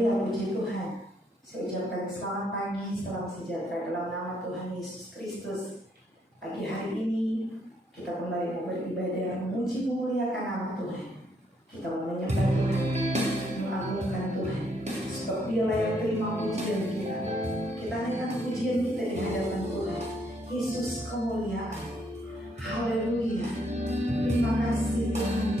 Haleluya, puji Tuhan. Saya ucapkan selamat pagi, salam sejahtera dalam nama Tuhan Yesus Kristus. Pagi hari ini kita kembali mau beribadah, memuji memuliakan nama Tuhan. Kita mau menyembah Tuhan, mengagungkan Tuhan, sebab Dialah yang terima pujian kita. Kita naikkan pujian kita di hadapan Tuhan. Yesus kemuliaan. Haleluya. Terima kasih Tuhan Yesus.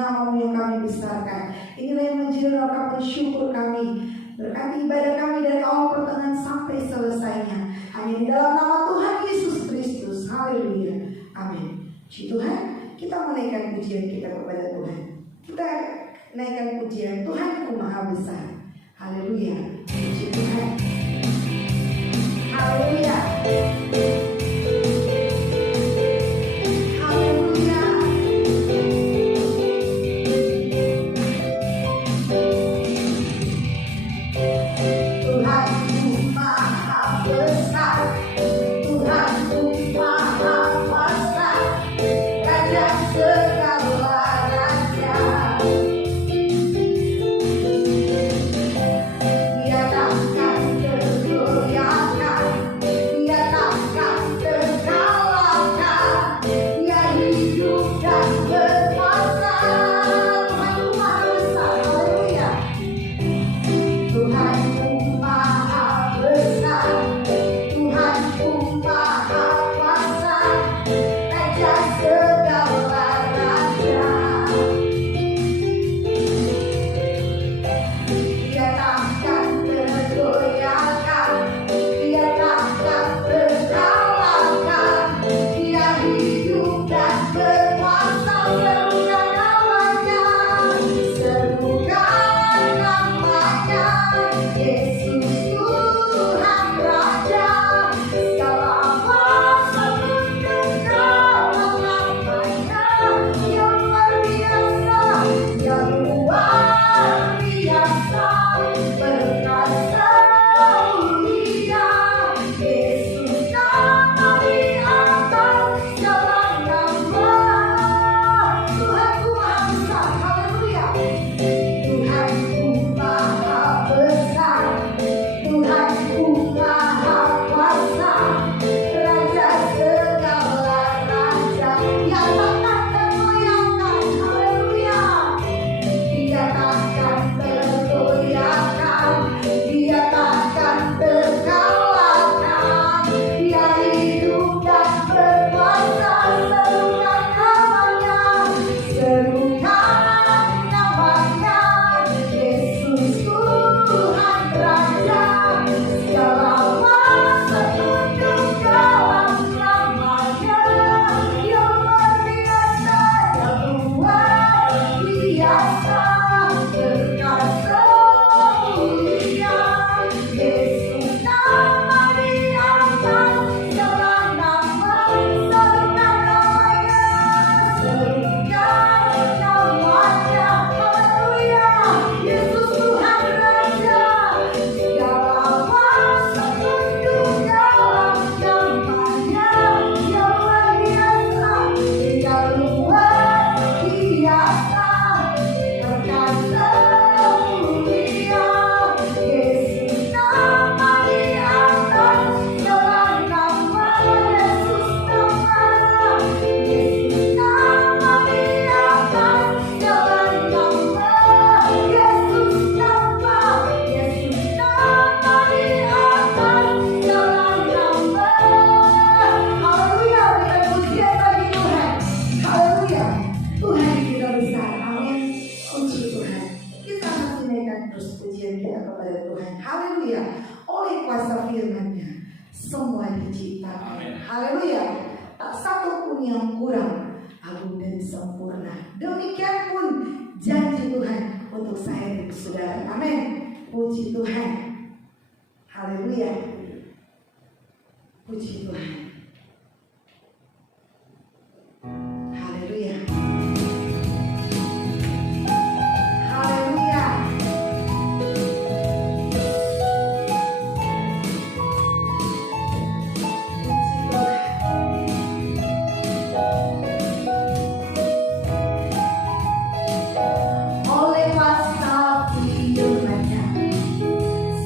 nama-Mu yang kami besarkan. Inilah yang menjadi rakaman syukur kami. Berkati ibadah kami dari awal pertengahan sampai selesainya hanya di dalam nama Tuhan Yesus Kristus. Haleluya. Amin. Puji Tuhan, kita menaikkan pujian kita kepada Tuhan. Kita naikkan pujian Tuhanku Maha Besar. Haleluya. Puji Tuhan. Haleluya.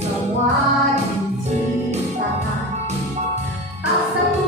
Semua diciptakan tak satu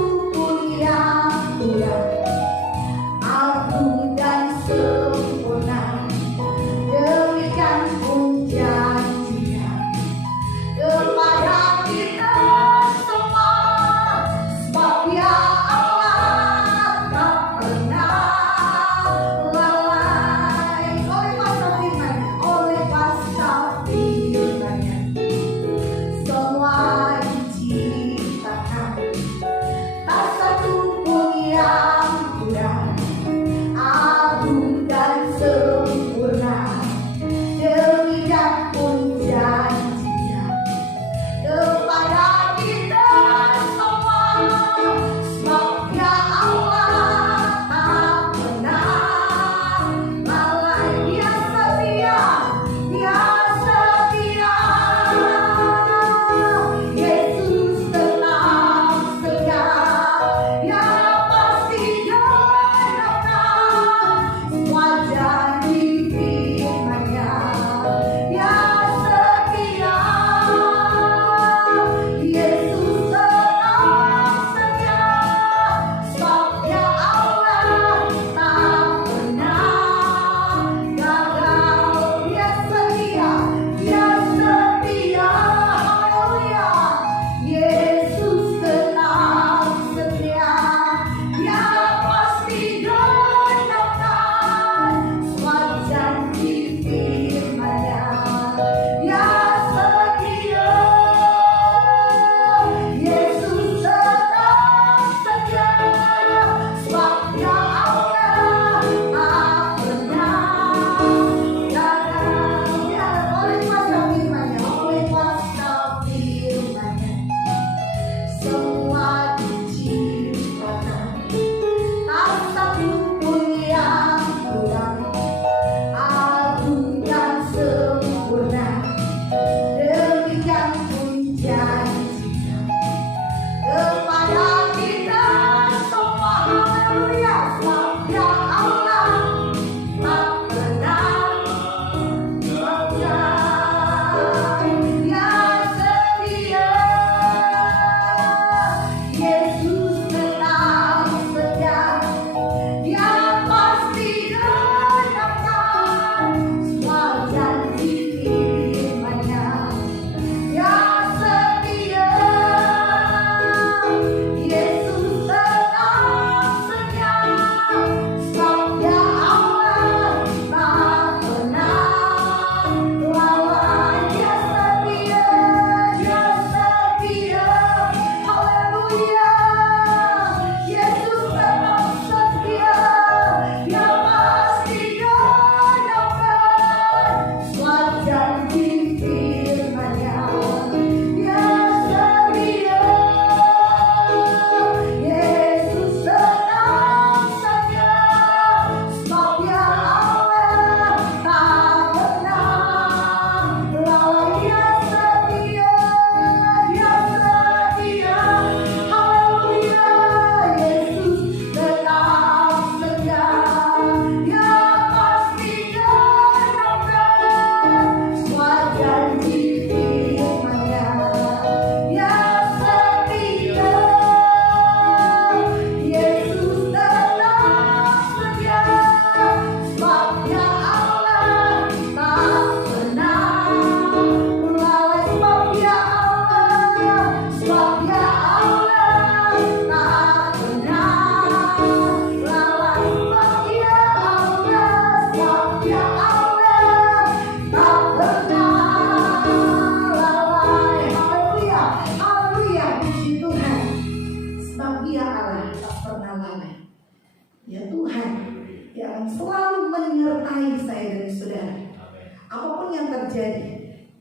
terjadi,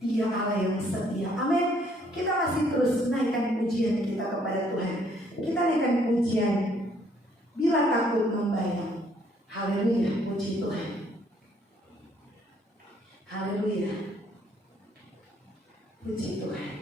Dia Allah yang setia. Amin. Kita masih terus naikkan pujian kita kepada Tuhan. Kita naikkan pujian bila takut membayang. Haleluya, puji Tuhan. Haleluya, puji Tuhan.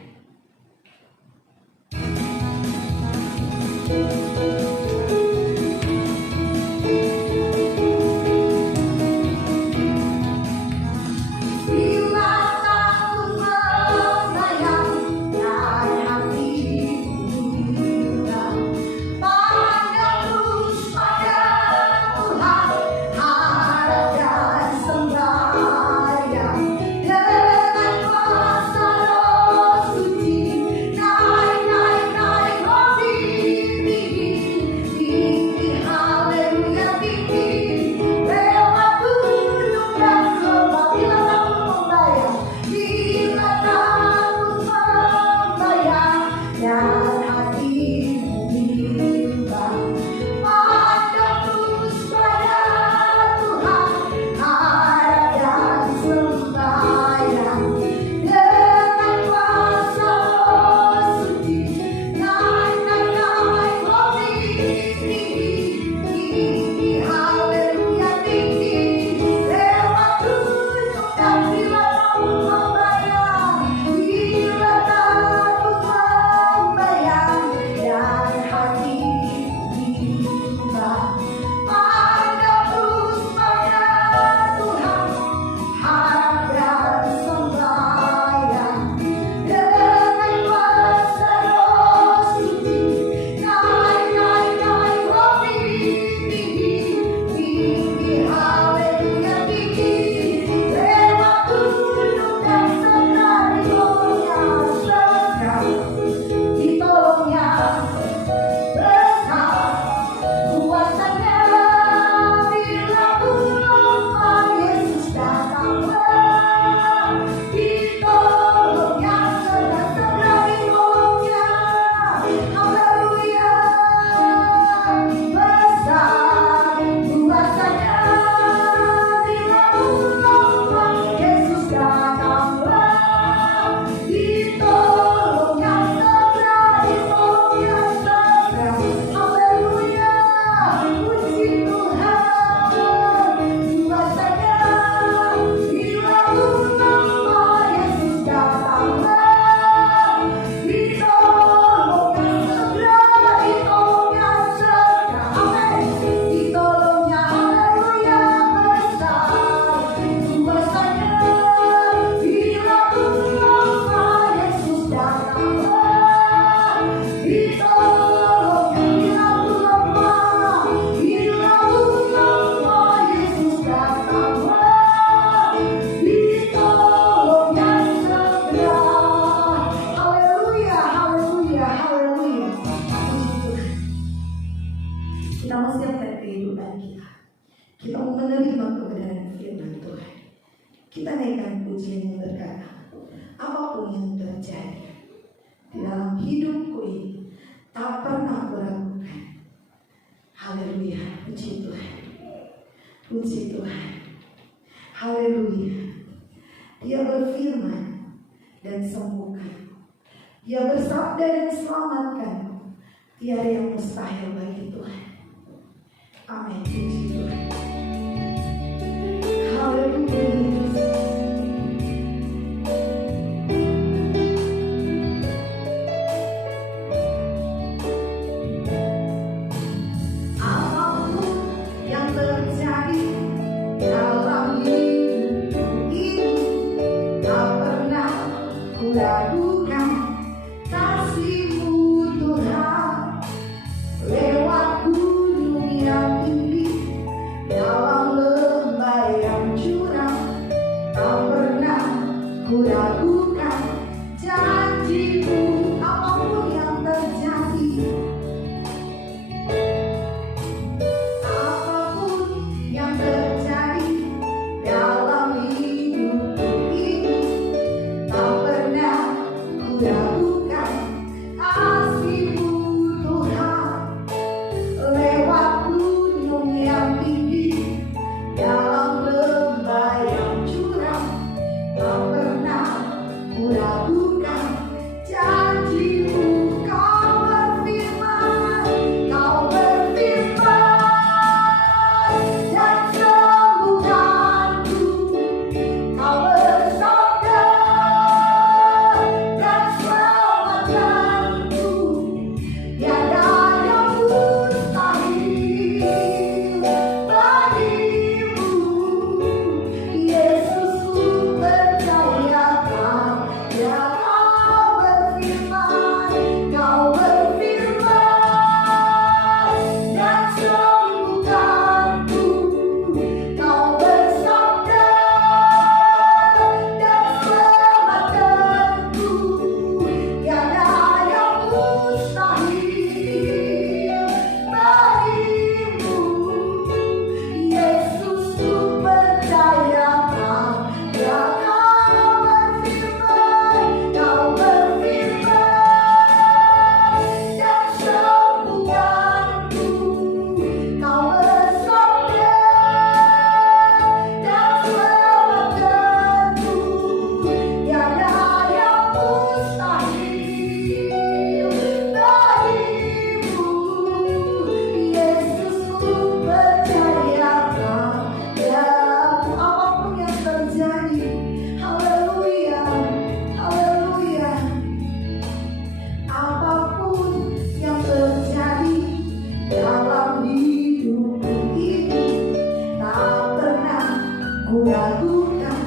ku ragukan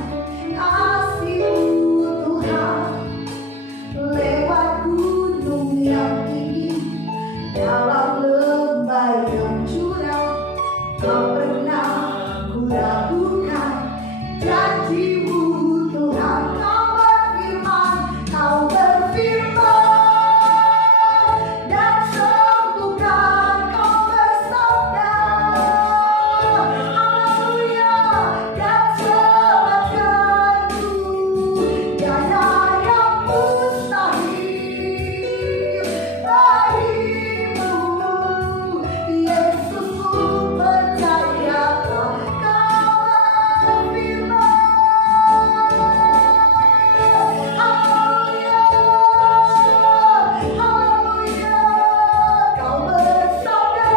kasih-Mu Tuhan. Lewat gunung yang tinggi, dalam lembah yang curam, Kau pernah ku ragukan janji-Mu Tuhan. Kau berfirman dan sembuhkan. Kau bersabda, haleluya, dan selamatkanku. Tiada yang mustahil bagimu, Yesus, ku percaya Kau berfirman. Haleluya, haleluya, Kau bersabda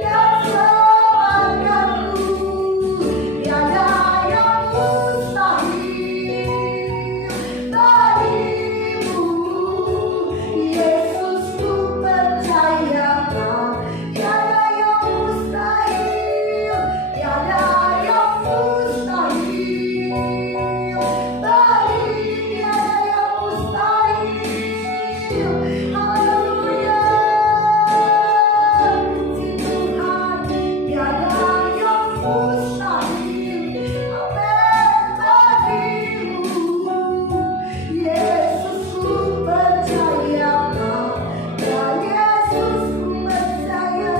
dan selamatkanku. Tiada yang mustahil bagimu, Yesus, ku percaya Kau. Tiada yang mustahil, tiada yang mustahil bagi, tiada yang mustahil. Haleluya, puji Tuhan, tiada yang mustahil, amin, bagimu, Yesus, ku percaya Kau. Ya Yesus, ku percaya,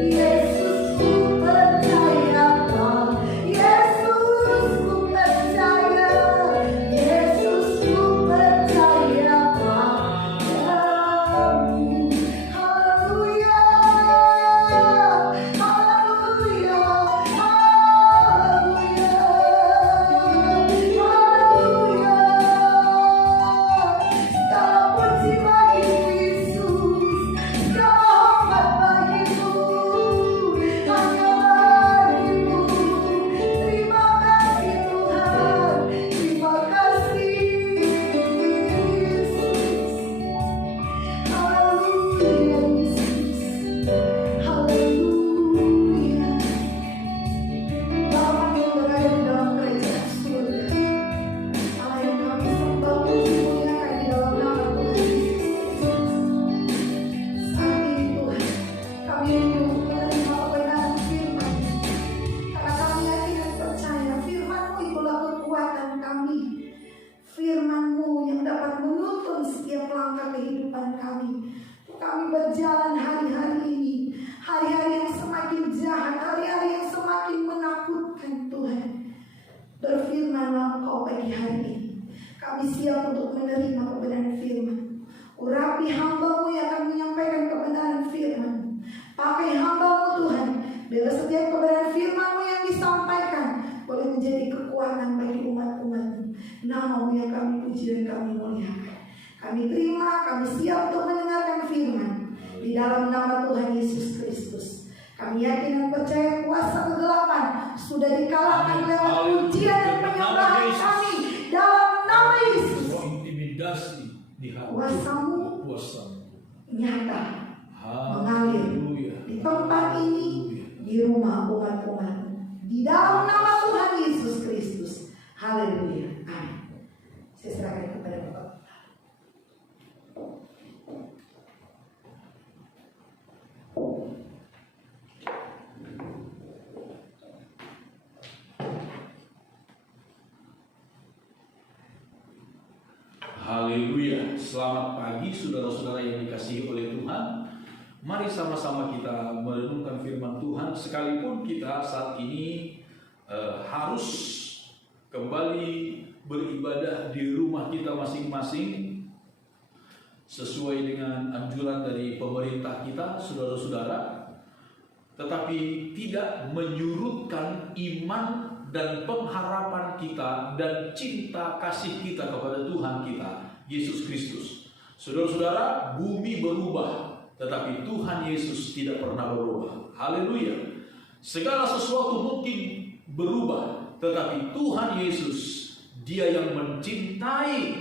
Yesus, ku percaya Kau. Yesus, ku percaya, Yesus, ku percaya padamu. Haleluya, haleluya, haleluya, haleluya. Segala puji bagi-Mu Yesus, segala hormat bagi-Mu, hanya bagi-Mu. Terima kasih Tuhan, terima kasih Yesus. Haleluya Yesus, haleluya. Bapa yang berada di dalam kerajaan surga, Allah yang kami sembah puji muliakan di dalam nama Tuhan Yesus. Saat ini Tuhan, kami rindu menerima kebenaran firman, karena kami yakin dan percaya firman-Mu itulah kekuatan kami. Firman-Mu yang dapat menuntun setiap langkah kehidupan kami. Kami berjalan hari-hari ini, hari-hari yang semakin jahat, hari-hari yang semakin menakutkan Tuhan. Berfirman-Lah Engkau pagi hari ini. Kami siap untuk menerima kebenaran firman. Urapi hamba-Mu yang akan menyampaikan kebenaran firman. Pakai hamba-Mu Tuhan, biar setiap kebenaran firman-Mu yang disampaikan boleh menjadi kekuatan bagi umat-umat-Mu. Nama-Mu yang kami puji dan kami muliakan. Kami terima, kami siap untuk mendengarkan firman di dalam nama Tuhan Yesus Kristus. Kami yakin dan percaya kuasa kegelapan sudah dikalahkan lewat pujian dan penyembahan kami dalam nama Yesus. Intimidasi di hati, Kuasa-Mu nyata mengalir di tempat ini, di rumah umat-umat, di dalam nama Tuhan Yesus Kristus. Haleluya, amin. Saya serahkan kepada Bapak. Haleluya. Selamat pagi saudara-saudara yang dikasihi oleh Tuhan. Mari sama-sama kita merenungkan firman Tuhan. Sekalipun kita saat ini harus kembali beribadah di rumah kita masing-masing sesuai dengan anjuran dari pemerintah kita, saudara-saudara, tetapi tidak menyurutkan iman dan pengharapan kita dan cinta kasih kita kepada Tuhan kita, Yesus Kristus. Saudara-saudara, bumi berubah, tetapi Tuhan Yesus tidak pernah berubah. Haleluya. Segala sesuatu mungkin berubah, tetapi Tuhan Yesus, Dia yang mencintai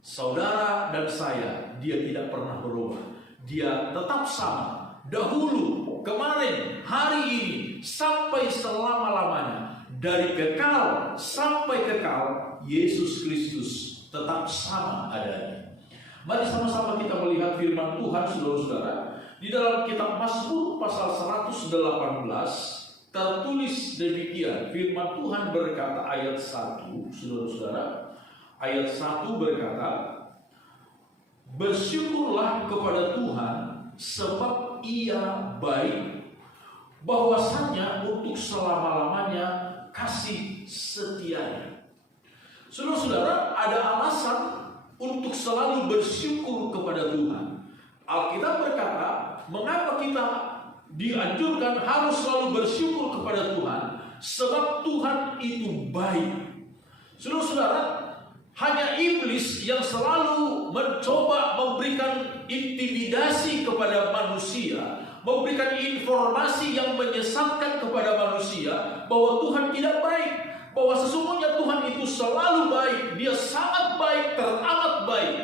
saudara dan saya, Dia tidak pernah berubah. Dia tetap sama, dahulu, kemarin, hari ini, sampai selama-lamanya. Dari kekal sampai kekal, Yesus Kristus tetap sama adanya. Mari sama-sama kita melihat firman Tuhan, saudara-saudara. Di dalam kitab Mazmur pasal 118 tertulis demikian. Firman Tuhan berkata ayat 1, saudara-saudara. Ayat 1 berkata, bersyukurlah kepada Tuhan sebab Ia baik, bahwasanya untuk selama-lamanya kasih setianya. Saudara-saudara, ada alasan untuk selalu bersyukur kepada Tuhan. Alkitab berkata, mengapa kita dianjurkan harus selalu bersyukur kepada Tuhan? Sebab Tuhan itu baik. Saudara-saudara, hanya iblis yang selalu mencoba memberikan intimidasi kepada manusia, memberikan informasi yang menyesatkan kepada manusia bahwa Tuhan tidak baik, bahwa sesungguhnya Tuhan itu selalu baik, Dia sangat baik, teramat baik.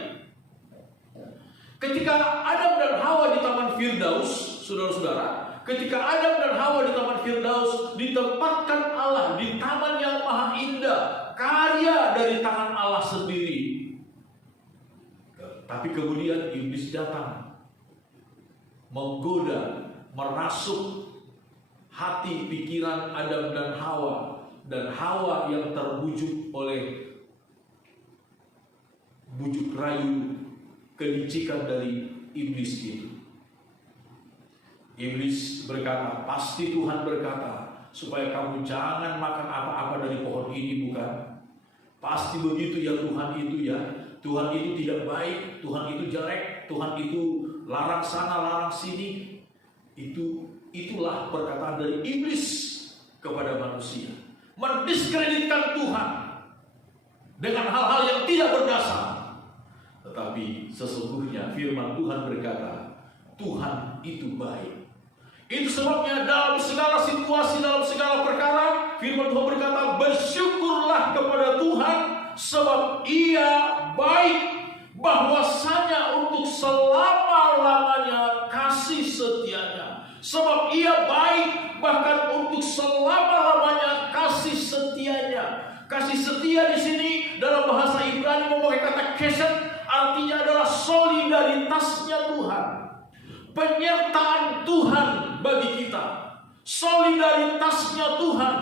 Ketika Adam dan Hawa di Taman Firdaus, saudara-saudara, ketika Adam dan Hawa di Taman Firdaus ditempatkan Allah di taman yang maha indah, karya dari tangan Allah sendiri. Tapi kemudian iblis datang, menggoda, merasuk hati pikiran Adam dan Hawa yang terbujuk oleh bujuk rayu kelicikan dari iblis itu. Iblis berkata, pasti Tuhan berkata supaya kamu jangan makan apa-apa dari pohon ini, bukan? Pasti begitu ya Tuhan itu ya. Tuhan itu tidak baik, Tuhan itu jelek, Tuhan itu larang sana, larang sini. Itulah perkataan dari iblis kepada manusia. Mendiskreditkan Tuhan dengan hal-hal yang tidak berdasar. Tetapi sesungguhnya firman Tuhan berkata, Tuhan itu baik. Itu sebabnya dalam segala situasi, dalam segala perkara, firman Tuhan berkata, bersyukurlah kepada Tuhan sebab Ia baik, bahwasanya untuk selama-lamanya kasih setianya. Sebab Ia baik, bahkan untuk selama-lamanya kasih setianya. Kasih setia di sini dalam bahasa Ibrani memakai kata kesed, artinya adalah solidaritasnya Tuhan, penyertaan Tuhan bagi kita, solidaritasnya Tuhan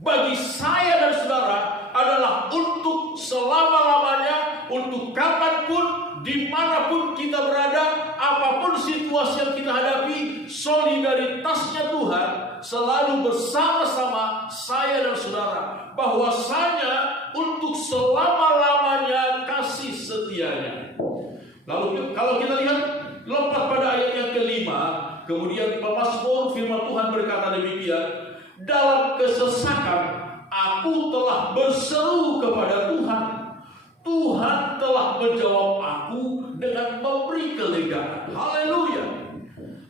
bagi saya dan saudara adalah untuk selama-lamanya, untuk kapanpun, dimanapun kita berada, apapun situasi yang kita hadapi, solidaritasnya Tuhan selalu bersama-sama saya dan saudara, bahwasanya untuk selama-lamanya kasih setianya. Lalu kalau kita lihat lompat pada ayat yang kelima, kemudian pemazmur firman Tuhan berkata demikian, dalam kesesakan aku telah berseru kepada Tuhan. Tuhan telah menjawab aku dengan memberi kelegaan. Haleluya.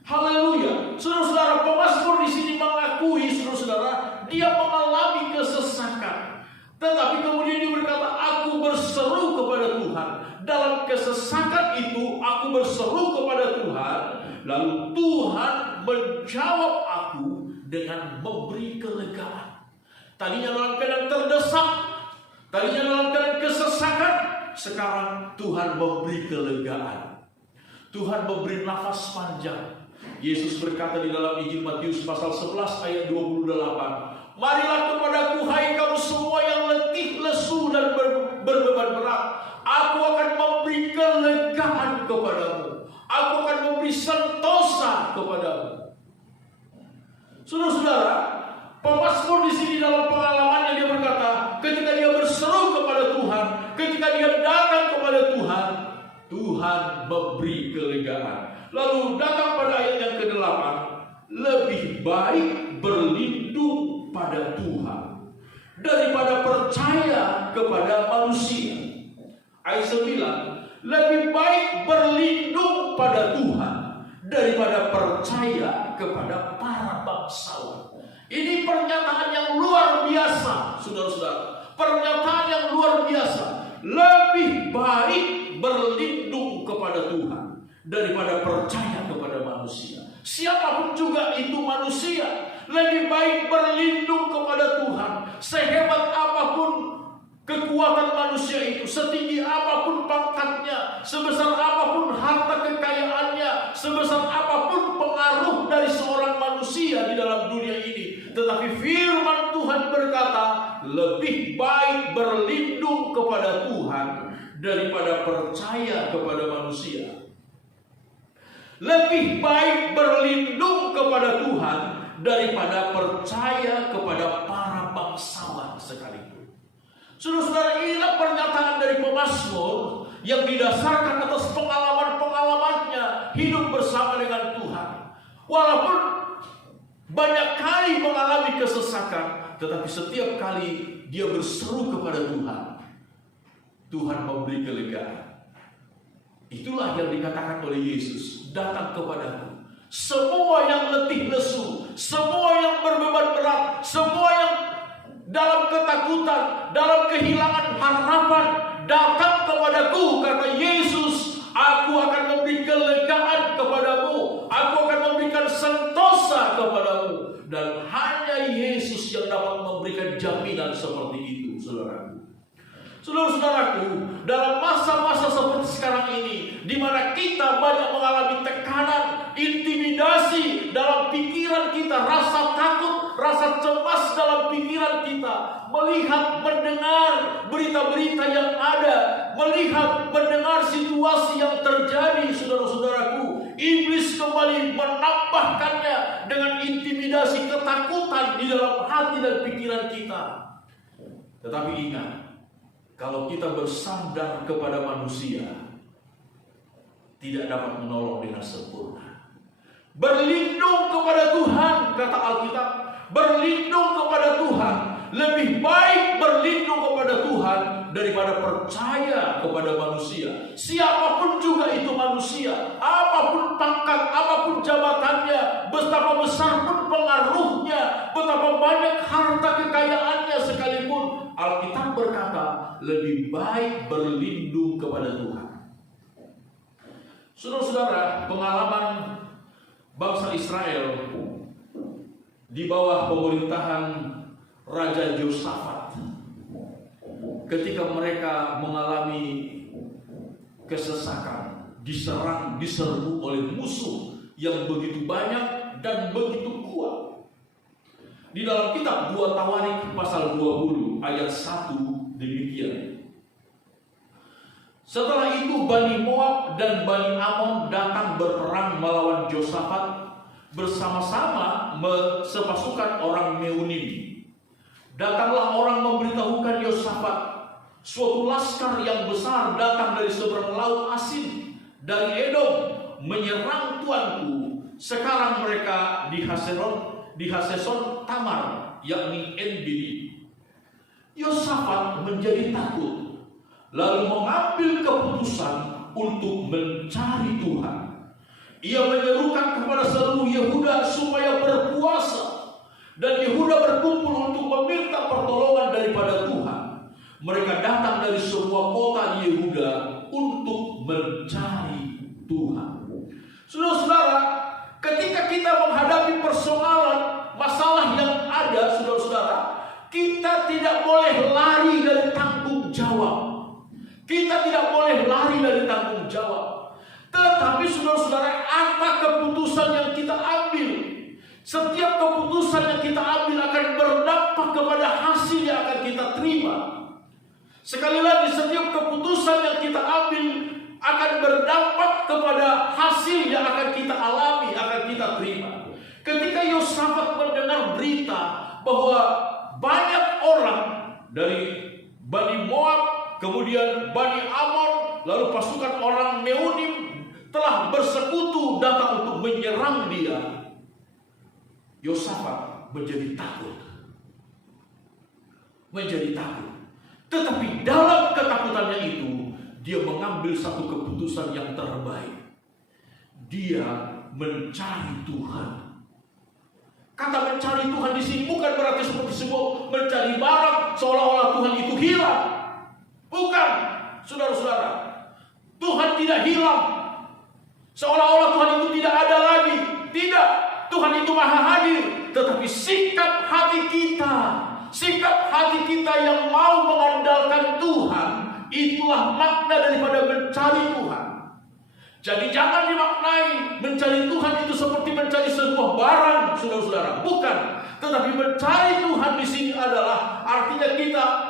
Haleluya. Saudara-saudara, pemazmur di sini mengakui, saudara-saudara, dia mengalami kesesakan. Tetapi kemudian dia berkata, aku berseru kepada Tuhan. Dalam kesesakan itu, aku berseru kepada Tuhan. Lalu Tuhan menjawab aku dengan memberi kelegaan. Tadinya dalam keadaan terdesak, tadinya dalam keadaan kesesakan, sekarang Tuhan memberi kelegaan. Tuhan memberi nafas panjang. Yesus berkata di dalam Injil Matius pasal 11 ayat 28, marilah kepadaku hai kamu semua yang letih, lesu dan berbeban berat, aku akan memberi kelegaan kepadamu. Aku akan memberi sentosa kepadamu. Saudara-saudara, pemazmur di sini dalam pengalamannya dia berkata, ketika dia berseru kepada Tuhan, ketika dia datang kepada Tuhan, Tuhan memberi kelegaan. Lalu datang pada ayat yang ke-8, lebih baik berlindung pada Tuhan daripada percaya kepada manusia. Ayat 9, lebih baik berlindung pada Tuhan daripada percaya kepada para bangsawan. Ini pernyataan yang luar biasa, saudara-saudara. Pernyataan yang luar biasa. Lebih baik berlindung kepada Tuhan daripada percaya kepada manusia. Siapapun juga itu manusia, lebih baik berlindung kepada Tuhan. Sehebat apapun kekuatan manusia itu, setinggi apapun pangkatnya, sebesar apapun harta kekayaannya, sebesar apapun pengaruh dari seorang manusia di dalam dunia ini, tetapi firman Tuhan berkata, lebih baik berlindung kepada Tuhan daripada percaya kepada manusia. Lebih baik berlindung kepada Tuhan daripada percaya kepada para bangsawan sekalipun. Saudara-saudara, inilah pernyataan dari pemazmur yang didasarkan atas pengalaman-pengalamannya hidup bersama dengan Tuhan. Walaupun banyak kali mengalami kesesakan, tetapi setiap kali dia berseru kepada Tuhan, Tuhan memberi kelegaan. Itulah yang dikatakan oleh Yesus, datang kepadaku semua yang letih lesu, semua yang berbeban berat, semua yang dalam ketakutan, dalam kehilangan harapan, datang kepadaku, kata Yesus, aku akan memberi kelegaan kepadamu, aku akan memberikan sentosa kepadamu. Dan hanya Yesus yang dapat memberikan jaminan seperti itu, saudaraku. Saudara-saudaraku, dalam masa-masa seperti sekarang ini, di mana kita banyak mengalami tekanan, intimidasi dalam pikiran kita, rasa takut, rasa cemas dalam pikiran kita, melihat, mendengar berita-berita yang ada, melihat, mendengar situasi yang terjadi, saudara-saudaraku, iblis kembali menambahkannya dengan intimidasi, ketakutan di dalam hati dan pikiran kita. Tetapi ingat, kalau kita bersandar kepada manusia, tidak dapat menolong dengan sempurna. Berlindung kepada Tuhan, kata Alkitab, berlindung kepada Tuhan. Lebih baik berlindung kepada Tuhan daripada percaya kepada manusia. Siapapun juga itu manusia, apapun pangkat, apapun jabatannya, betapa besar pun pengaruhnya, betapa banyak harta kekayaannya sekalipun, Alkitab berkata, lebih baik berlindung kepada Tuhan. Saudara-saudara, pengalaman bangsa Israel di bawah pemerintahan Raja Yosafat, ketika mereka mengalami kesesakan, diserang, diserbu oleh musuh yang begitu banyak dan begitu kuat. Di dalam kitab 2 Tawarik pasal 20 ayat 1 demikian. Setelah itu Bani Moab dan Bani Amon datang berperang melawan Yosafat bersama-sama sepasukan orang Meunim. Datanglah orang memberitahukan Yosafat, suatu laskar yang besar datang dari seberang laut Asin, dari Edom, menyerang tuanku. Sekarang mereka di Haseson Tamar, yakni En-Gedi. Yosafat menjadi takut, lalu mengambil keputusan untuk mencari Tuhan. Ia menyerukan kepada seluruh Yehuda supaya berpuasa, dan Yehuda berkumpul untuk meminta pertolongan daripada Tuhan. Mereka datang dari semua kota di Yehuda untuk mencari Tuhan. Saudara-saudara, ketika kita menghadapi persoalan, masalah yang ada, saudara-saudara, kita tidak boleh lari dari tanggung jawab. Kita tidak boleh lari dari tanggung jawab. Tetapi saudara-saudara, apa keputusan yang kita ambil? Setiap keputusan yang kita ambil akan berdampak kepada hasil yang akan kita terima. Sekali lagi, setiap keputusan yang kita ambil akan berdampak kepada hasil yang akan kita alami, akan kita terima. Ketika Yosafat mendengar berita bahwa banyak orang dari Bani Moab, kemudian Bani Amon, lalu pasukan orang Meunim telah bersekutu datang untuk menyerang dia, Yosafat menjadi takut. Tetapi dalam ketakutannya itu, dia mengambil satu keputusan yang terbaik. Dia mencari Tuhan. Kata mencari Tuhan di sini bukan berarti seperti sebuah mencari barang seolah-olah Tuhan itu hilang. Bukan, saudara-saudara. Tuhan tidak hilang. Seolah-olah Tuhan itu tidak ada lagi. Tidak, Tuhan itu maha hadir. Tetapi sikap hati kita yang mau mengandalkan Tuhan, itulah makna daripada mencari Tuhan. Jadi jangan dimaknai mencari Tuhan itu seperti mencari sebuah barang, saudara-saudara. Bukan. Tetapi mencari Tuhan di sini adalah artinya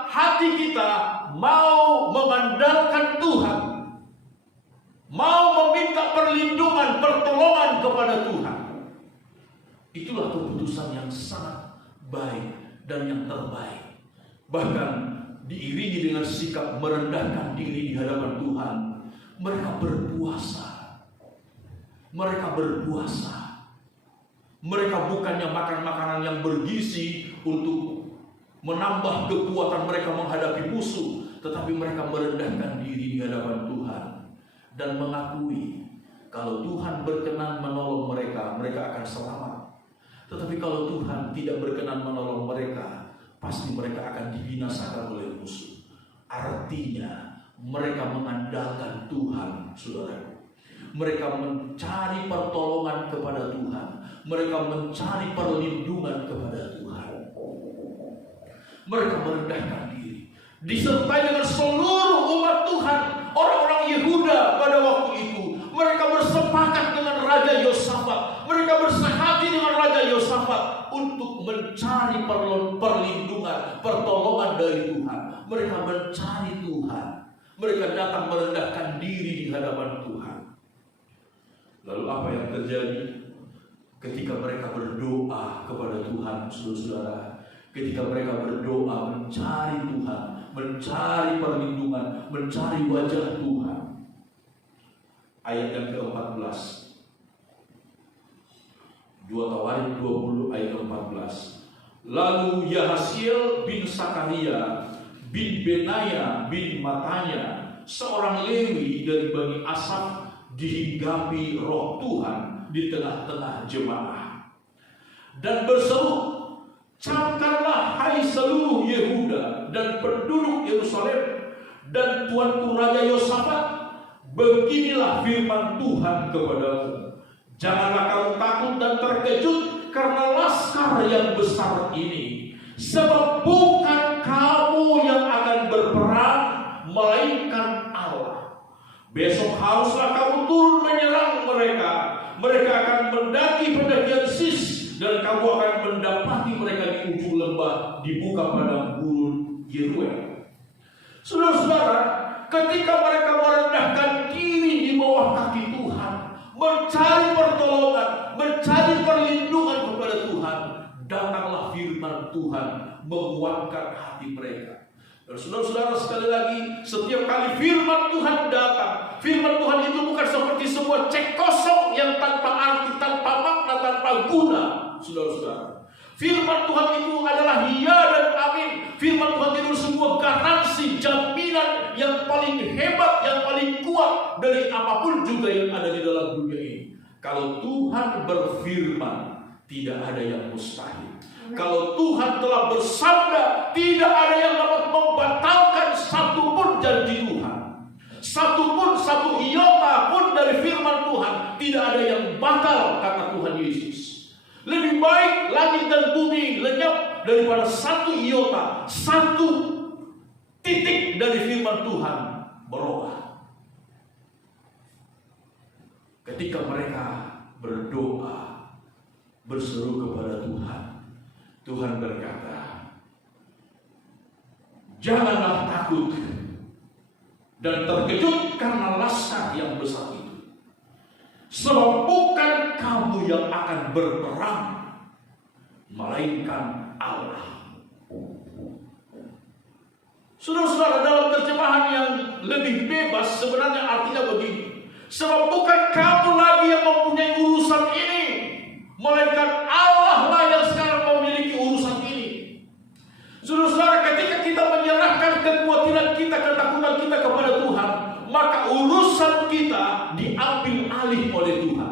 hati kita mau mengandalkan Tuhan, mau meminta perlindungan, pertolongan kepada Tuhan. Itulah keputusan yang sangat baik dan yang terbaik. Bahkan diiringi dengan sikap merendahkan diri di hadapan Tuhan. Mereka berpuasa. Mereka bukannya makan makanan yang bergizi untuk menambah kekuatan mereka menghadapi musuh, tetapi mereka merendahkan diri di hadapan Tuhan dan mengakui kalau Tuhan berkenan menolong mereka, mereka akan selamat. Tetapi kalau Tuhan tidak berkenan menolong mereka, pasti mereka akan dibinasakan oleh musuh. Artinya mereka mengandalkan Tuhan, saudara. Mereka mencari pertolongan kepada Tuhan. Mereka mencari perlindungan kepada Tuhan. Mereka merendahkan diri, disertai dengan seluruh umat Tuhan. Orang-orang Yehuda pada waktu itu, mereka bersepakat dengan Raja Yosafat. Mereka bersehati dengan Raja Yosafat untuk mencari perlindungan, pertolongan dari Tuhan. Mereka mencari Tuhan. Mereka datang merendahkan diri di hadapan Tuhan. Lalu apa yang terjadi ketika mereka berdoa kepada Tuhan, saudara-saudara? Ketika mereka berdoa mencari Tuhan, mencari perlindungan, mencari wajah Tuhan. Ayat yang ke-14. 2 Tawarik 20 ayat ke-14. Lalu Yahasiel bin Sakaria bin Benaya bin Matanya, seorang Lewi dari Bani Asaf, dihinggapi roh Tuhan di tengah-tengah jemaah dan berseru, "Camkanlah hai seluruh Yehuda dan penduduk Yerusalem dan tuanku Raja Yosafat, beginilah firman Tuhan kepadamu. Janganlah kamu takut dan terkejut karena laskar yang besar ini, sebab bukan kamu yang akan berperang, melainkan Allah. Besok haruslah kamu turun menyerang mereka. Mereka akan mendaki pendakian Sis, dan kamu akan mendapati mereka di ujung lembah, dibuka padang gurun Yeruel." Saudara-saudara, ketika mereka merendahkan diri di bawah kaki Tuhan, mencari pertolongan, mencari perlindungan kepada Tuhan, datanglah firman Tuhan menguatkan hati mereka. Dan saudara-saudara, sekali lagi, setiap kali firman Tuhan datang, firman Tuhan itu bukan seperti sebuah cek kosong yang tanpa arti, tanpa makna, tanpa guna. Saudara-saudara, firman Tuhan itu adalah ya dan amin. Firman Tuhan itu sebuah garansi, jaminan yang paling hebat, yang paling kuat dari apapun juga yang ada di dalam dunia ini. Kalau Tuhan berfirman, tidak ada yang mustahil. Kalau Tuhan telah bersabda, tidak ada yang dapat membatalkan satupun janji Tuhan. Satu iota pun dari firman Tuhan tidak ada yang batal, kata Tuhan Yesus. Lebih baik langit dan bumi lenyap daripada satu iota, satu titik dari firman Tuhan berubah. Ketika mereka berdoa, berseru kepada Tuhan, Tuhan berkata, "Janganlah takut dan terkejut karena laskar yang besar itu, sebab bukan kamu yang akan berperang, melainkan Allah." Saudara-saudara, dalam terjemahan yang lebih bebas sebenarnya artinya begini, sebab bukan kamu lagi yang mempunyai urusan ini, melainkan Allah lah yang sekarang memiliki urusan ini. Saudara-saudara, ketika kita menyerahkan kekhawatiran kita, ketakutan kita kepada Tuhan, maka urusan kita diambil alih oleh Tuhan.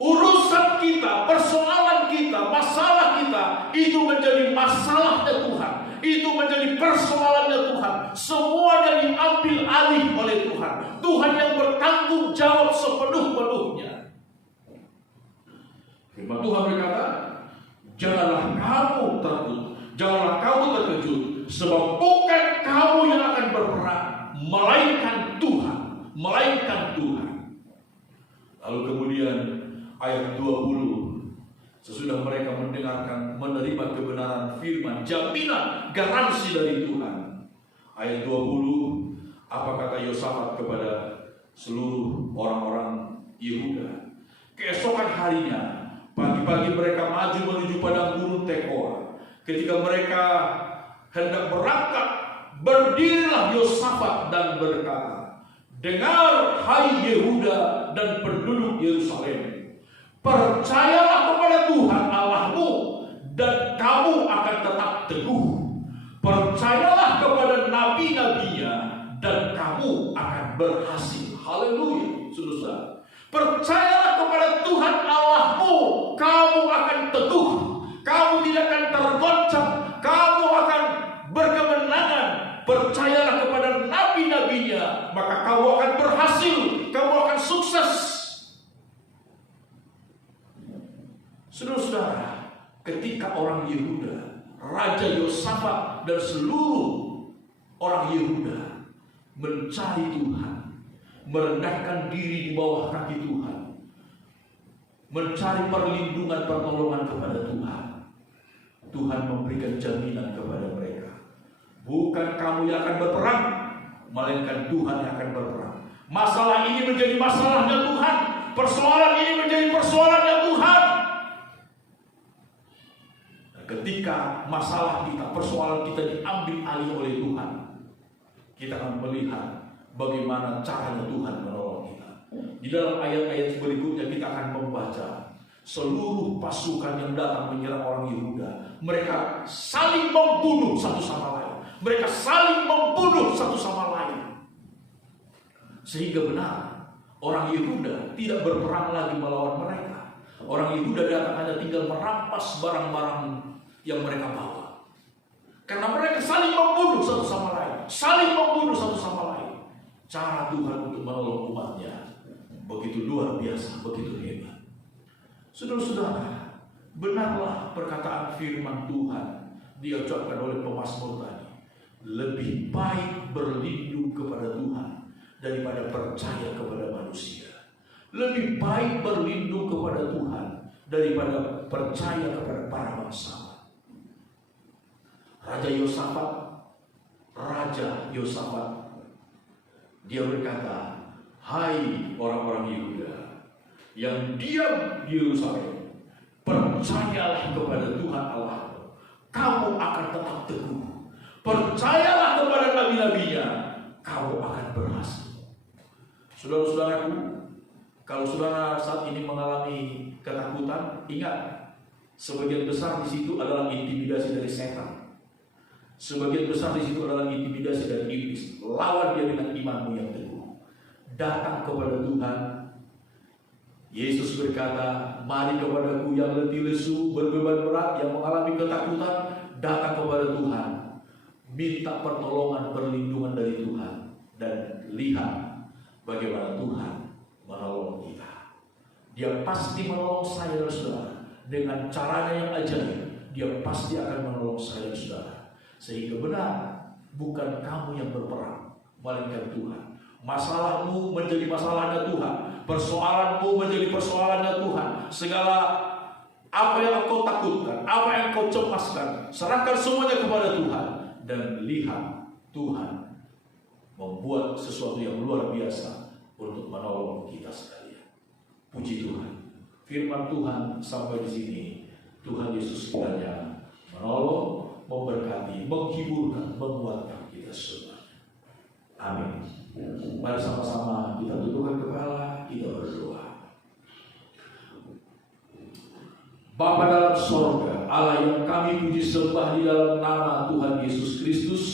Urusan kita, persoalan kita, masalah kita, itu menjadi masalahnya Tuhan. Itu menjadi persoalannya Tuhan. Semuanya diambil alih oleh Tuhan. Tuhan yang bertanggung jawab sepenuh-penuhnya. Firman Tuhan berkata, janganlah kamu takut, janganlah kamu terkejut, sebab bukan kamu yang akan berperang, melainkan Tuhan. Melainkan Tuhan. Lalu kemudian ayat 20, sesudah mereka menerima kebenaran firman, jaminan, garansi dari Tuhan. Ayat 20, apa kata Yosafat kepada seluruh orang-orang Yehuda? Keesokan harinya, pagi-pagi mereka maju menuju padang gurun Tekoa. Ketika mereka hendak berangkat, berdirilah Yosafat dan berkata, dengar hai Yehuda dan penduduk Yerusalem, percayalah kepada Tuhan Allahmu dan kamu akan tetap teguh. Percayalah kepada nabi-nabinya dan kamu akan berhasil. Haleluya, saudara. Percayalah kepada Tuhan Allahmu, kamu akan teguh. Kamu tidak akan tergoncang, kamu akan berkemenangan. Percayalah kepada nabi-nabinya, maka kamu akan berhasil, kamu akan sukses. Saudara-saudara, ketika orang Yehuda, Raja Yosafat dan seluruh orang Yehuda mencari Tuhan, merendahkan diri di bawah kaki Tuhan, mencari perlindungan pertolongan kepada Tuhan, Tuhan memberikan jaminan kepada mereka. Bukan kamu yang akan berperang, melainkan Tuhan yang akan berperang. Masalah ini menjadi masalahnya Tuhan, persoalan ini menjadi persoalannya Tuhan. Dan ketika masalah kita, persoalan kita diambil alih oleh Tuhan, kita akan melihat bagaimana caranya Tuhan menolong kita. Di dalam ayat-ayat berikutnya kita akan membaca seluruh pasukan yang datang menyerang orang Yehuda. Mereka saling membunuh satu sama lain. Mereka saling membunuh satu sama lain. Sehingga benar, orang Yehuda tidak berperang lagi melawan mereka. Orang Yehuda datang hanya tinggal merampas barang-barang yang mereka bawa. Karena mereka saling membunuh satu sama lain. Saling membunuh satu sama lain. Cara Tuhan untuk menolong umatnya begitu luar biasa, begitu hebat. Saudara-saudara, benarlah perkataan firman Tuhan diucapkan oleh pemazmur tadi. Lebih baik berlindung kepada Tuhan daripada percaya kepada manusia. Lebih baik berlindung kepada Tuhan daripada percaya kepada para bangsawan. Raja Yosafat, dia berkata, hai orang-orang Yehuda yang diam di Yerusalem, percayalah kepada Tuhan Allah, kamu akan tetap teguh. Percayalah kepada nabi-nabinya, kamu akan berhasil. Saudara-saudaraku, kalau saudara saat ini mengalami ketakutan, ingat, sebagian besar di situ adalah intimidasi dari setan. Sebagian besar di situ adalah intimidasi dari iblis. Lawan dia dengan imanmu yang teguh. Datang kepada Tuhan. Yesus berkata, mari kepadaku yang letih lesu, berbeban berat, yang mengalami ketakutan, datang kepada Tuhan. Minta pertolongan, perlindungan dari Tuhan. Dan lihat bagaimana Tuhan menolong kita. Dia pasti menolong saya dan saudara. Dengan caranya yang ajaib, dia pasti akan menolong saya dan saudara. Sehingga benar, bukan kamu yang berperang, melainkan Tuhan. Masalahmu menjadi masalahnya Tuhan. Persoalanmu menjadi persoalannya Tuhan. Segala apa yang kau takutkan, apa yang kau cemaskan, serahkan semuanya kepada Tuhan. Dan lihat Tuhan membuat sesuatu yang luar biasa untuk menolong kita sekalian. Puji Tuhan. Firman Tuhan sampai di sini. Tuhan Yesus kiranya menolong, memberkati, menghiburkan, menguatkan kita semua. Amin. Mari sama-sama kita tundukkan kepala, kita berdoa. Bapa dalam sorga, Allah yang kami puji sembah di dalam nama Tuhan Yesus Kristus,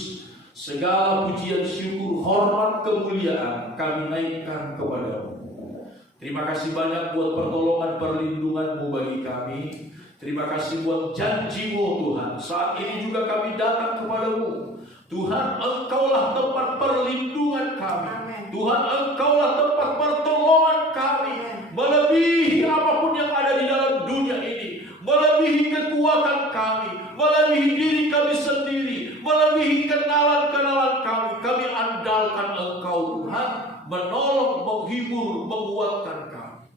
segala pujian, syukur, hormat, kemuliaan kami naikkan kepadamu. Terima kasih banyak buat pertolongan perlindungan-Mu bagi kami. Terima kasih buat janji-Mu Tuhan. Saat ini juga kami datang kepadamu. Tuhan, Engkaulah tempat perlindungan kami. Tuhan, Engkaulah tempat pertolongan kami. Melebihi apapun yang ada di dalam dunia ini. kami, melebihi diri kami sendiri, melebihi kenalan-kenalan kami. Kami andalkan Engkau Tuhan, menolong, menghibur, menguatkan kami.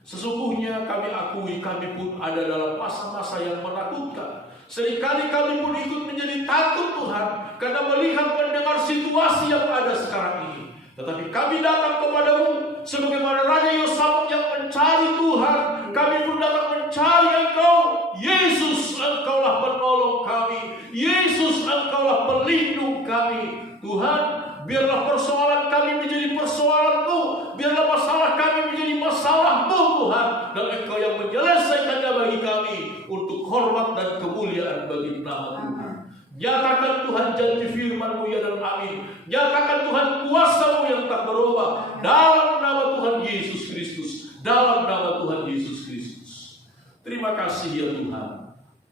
Sesungguhnya kami akui kami pun ada dalam masa-masa yang menakutkan. Seringkali kami pun ikut menjadi takut Tuhan, karena melihat mendengar situasi yang ada sekarang ini. Tetapi kami datang kepadamu sebagaimana Raja Yosafat yang mencari Tuhan. Kami pun datang mencari Engkau. Yesus, Engkaulah penolong kami. Yesus, Engkaulah pelindung kami. Tuhan, biarlah persoalan kami menjadi persoalan-Mu. Biarlah masalah kami menjadi masalah-Mu Tuhan. Dan Engkau yang menyelesaikannya bagi kami, untuk hormat dan kemuliaan bagi nama Tuhan. Nyatakan Tuhan janji firman-Mu ya dan amin. Nyatakan Tuhan kuasa-Mu yang tak berubah. Dalam nama Tuhan Yesus Kristus. Dalam nama Tuhan Yesus Kristus. Terima kasih ya Tuhan.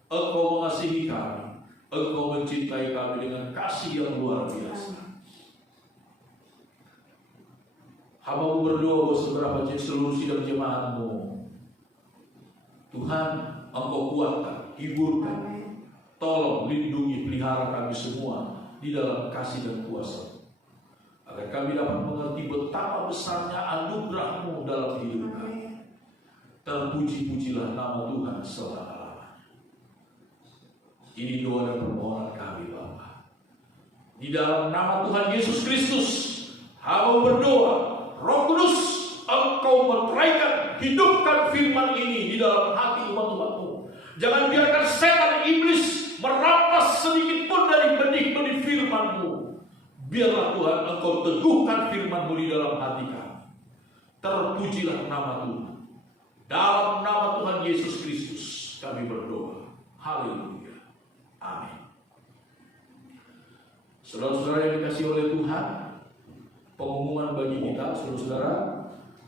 Engkau mengasihi kami. Engkau mencintai kami dengan kasih yang luar biasa. Hamba-Mu berdoa buat seluruh sidang jemaat-Mu. Tuhan, Engkau kuatkan, hiburkan, tolong lindungi, pelihara kami semua di dalam kasih dan kuasa, agar kami dapat mengerti betapa besarnya anugerah-Mu dalam hidup kami. Terpuji-pujilah nama Tuhan selama-lamanya. Ini doa dan permohonan kami Bapa. Di dalam nama Tuhan Yesus Kristus, hamba berdoa. Roh Kudus, Engkau meteraikan, hidupkan firman ini di dalam hati umat-umat-Mu. Jangan biarkan setan iblis merampas sedikit pun dari benih-benih firman-Mu. Biarlah Tuhan Engkau teguhkan firman-Mu di dalam hati kami. Terpujilah nama Tuhan. Dalam nama Tuhan Yesus Kristus kami berdoa. Haleluya. Amin. Saudara-saudara yang dikasihi oleh Tuhan, pengumuman bagi kita, saudara-saudara,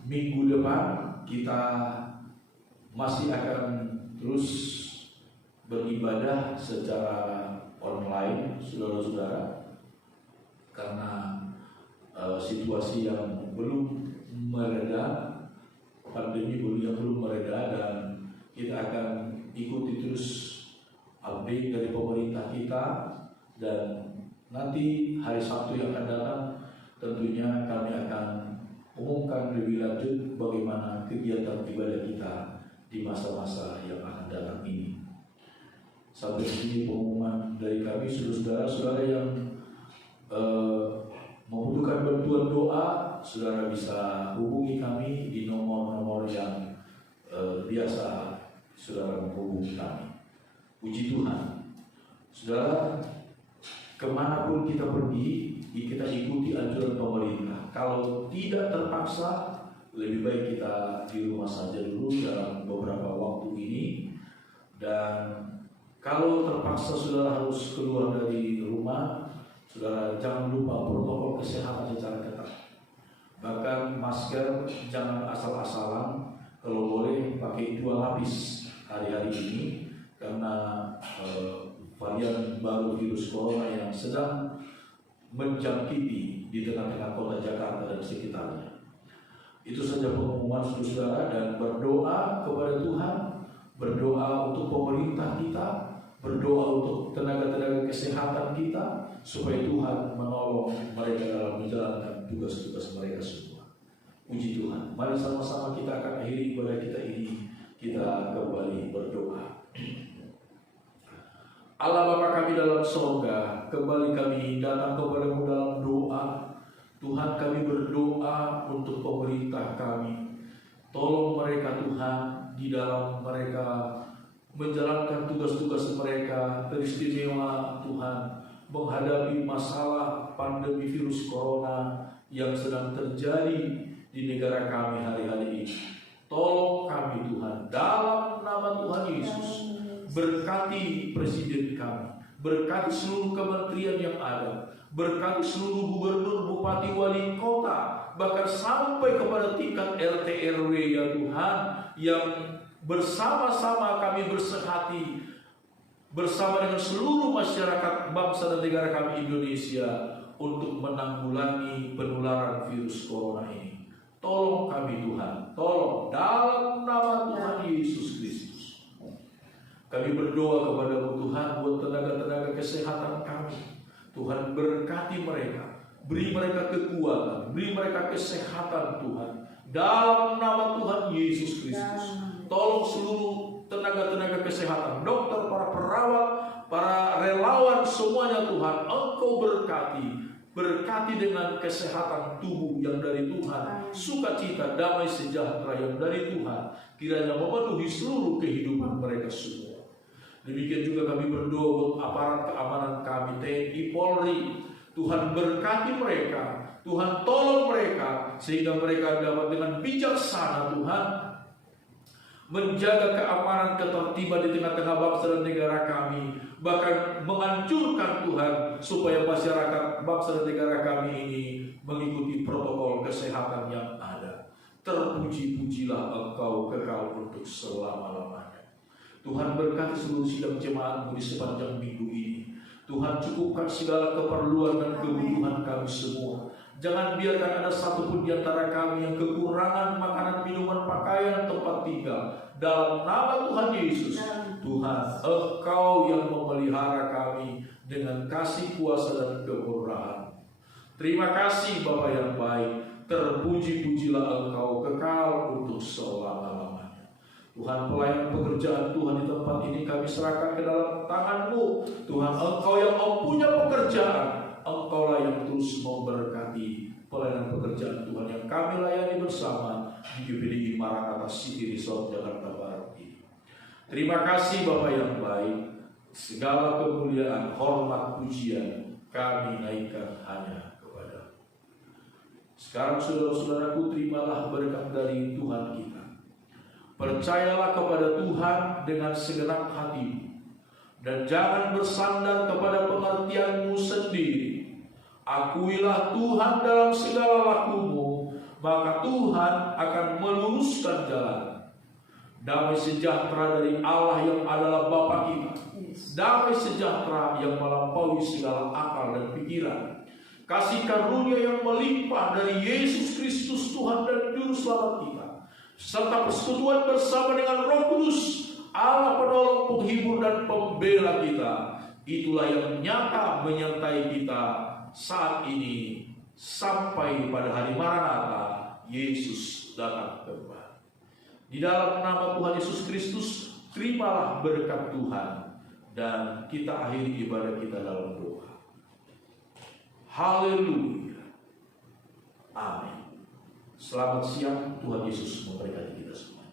minggu depan kita masih akan terus beribadah secara online, saudara-saudara, karena situasi yang belum mereda, pandemi yang belum mereda, dan kita akan ikuti terus update dari pemerintah kita, dan nanti hari Sabtu yang akan datang tentunya kami akan umumkan lebih lanjut bagaimana kegiatan ibadah kita di masa-masa yang akan datang ini. Sampai sini pengumuman dari kami, saudara-saudara yang membutuhkan bantuan doa, saudara bisa hubungi kami di nomor-nomor yang biasa saudara menghubungi kami. Puji Tuhan, saudara, kemanapun kita pergi, kita ikuti anjuran pemerintah. Kalau tidak terpaksa, lebih baik kita di rumah saja dulu dalam beberapa waktu ini. Dan kalau terpaksa saudara harus keluar dari rumah, saudara jangan lupa protokol kesehatan secara ketat. Bahkan masker jangan asal-asalan, kalau boleh pakai 2 lapis hari-hari ini, karena varian baru virus corona yang sedang menjangkiti di tengah-tengah kota Jakarta dan sekitarnya. Itu saja pengumuman saudara, dan berdoa kepada Tuhan, berdoa untuk pemerintah kita, berdoa untuk tenaga-tenaga kesehatan kita, supaya Tuhan menolong mereka dalam menjalankan tugas-tugas mereka semua. Puji Tuhan. Mari sama-sama kita akan akhiri ibadah kita ini, kita kembali berdoa. Allah Bapa kami dalam sorga, kembali kami datang kepada-Mu dalam doa. Tuhan, kami berdoa untuk pemerintah kami. Tolong mereka Tuhan, di dalam mereka menjalankan tugas-tugas mereka teristimewa Tuhan, menghadapi masalah pandemi virus corona yang sedang terjadi di negara kami hari-hari ini. Tolong kami Tuhan, dalam nama Tuhan Yesus. Berkati presiden kami, berkati seluruh kementerian yang ada, berkati seluruh gubernur, bupati, wali kota, bahkan sampai kepada tingkat RT RW ya Tuhan, yang bersama-sama kami bersehati bersama dengan seluruh masyarakat bangsa dan negara kami Indonesia untuk menanggulangi penularan virus corona ini. Tolong kami Tuhan, tolong dalam nama Tuhan Yesus Kristus. Kami berdoa kepada-Mu Tuhan buat tenaga-tenaga kesehatan kami. Tuhan berkati mereka, beri mereka kekuatan, beri mereka kesehatan Tuhan. Dalam nama Tuhan Yesus Kristus, tolong seluruh tenaga-tenaga kesehatan, dokter, para perawat, para relawan, semuanya Tuhan, Engkau berkati dengan kesehatan tubuh yang dari Tuhan, sukacita, damai sejahtera yang dari Tuhan, kiranya memenuhi seluruh kehidupan mereka semua. Demikian juga kami berdoa buat aparat keamanan kami, TNI, Polri. Tuhan berkati mereka, Tuhan tolong mereka, sehingga mereka dapat dengan bijaksana Tuhan menjaga keamanan, ketertiban di tengah-tengah bangsa dan negara kami, bahkan menganjurkan Tuhan supaya masyarakat bangsa dan negara kami ini mengikuti protokol kesehatan yang ada. Terpuji-pujilah Engkau kekal untuk selama-lamanya. Tuhan berkati seluruh sidang jemaat-Mu di sepanjang minggu ini. Tuhan cukupkan segala keperluan dan kebutuhan kami semua. Jangan biarkan ada satupun di antara kami yang kekurangan makanan, minuman, pakaian, tempat tinggal. Dalam nama Tuhan Yesus, Tuhan, Engkau yang memelihara kami dengan kasih, kuasa, dan kemurahan. Terima kasih Bapa yang baik. Terpuji-pujilah Engkau kekal untuk selama-lamanya. Tuhan, pelayanan pekerjaan Tuhan di tempat ini kami serahkan ke dalam tangan-Mu. Tuhan, Engkau yang mempunyai pekerjaan, Engkaulah yang terus memberkati pelayanan pekerjaan Tuhan yang kami layani bersama di GPDI Maranatha City Resort Jakarta Barat ini. Terima kasih Bapa yang baik. Segala kemuliaan, hormat, pujian kami naikkan hanya kepada-Mu. Sekarang saudara-saudaraku, terimalah berkat dari Tuhan kita. Percayalah kepada Tuhan dengan segenap hatimu, dan jangan bersandar kepada pengertianmu sendiri. Akuilah Tuhan dalam segala lakumu, maka Tuhan akan meluruskan jalan. Damai sejahtera dari Allah yang adalah Bapa kita, damai sejahtera yang melampaui segala akal dan pikiran, kasih karunia yang melimpah dari Yesus Kristus Tuhan dan Juru Selamat kita, serta persekutuan bersama dengan Roh Kudus, Allah penolong, penghibur, dan pembela kita, itulah yang nyata menyertai kita saat ini sampai pada hari Maranatha Yesus datang kembali. Di dalam nama Tuhan Yesus Kristus, terimalah berkat Tuhan, dan kita akhiri ibadah kita dalam doa. Haleluya. Amin. Selamat siang, Tuhan Yesus memberkati kita semua.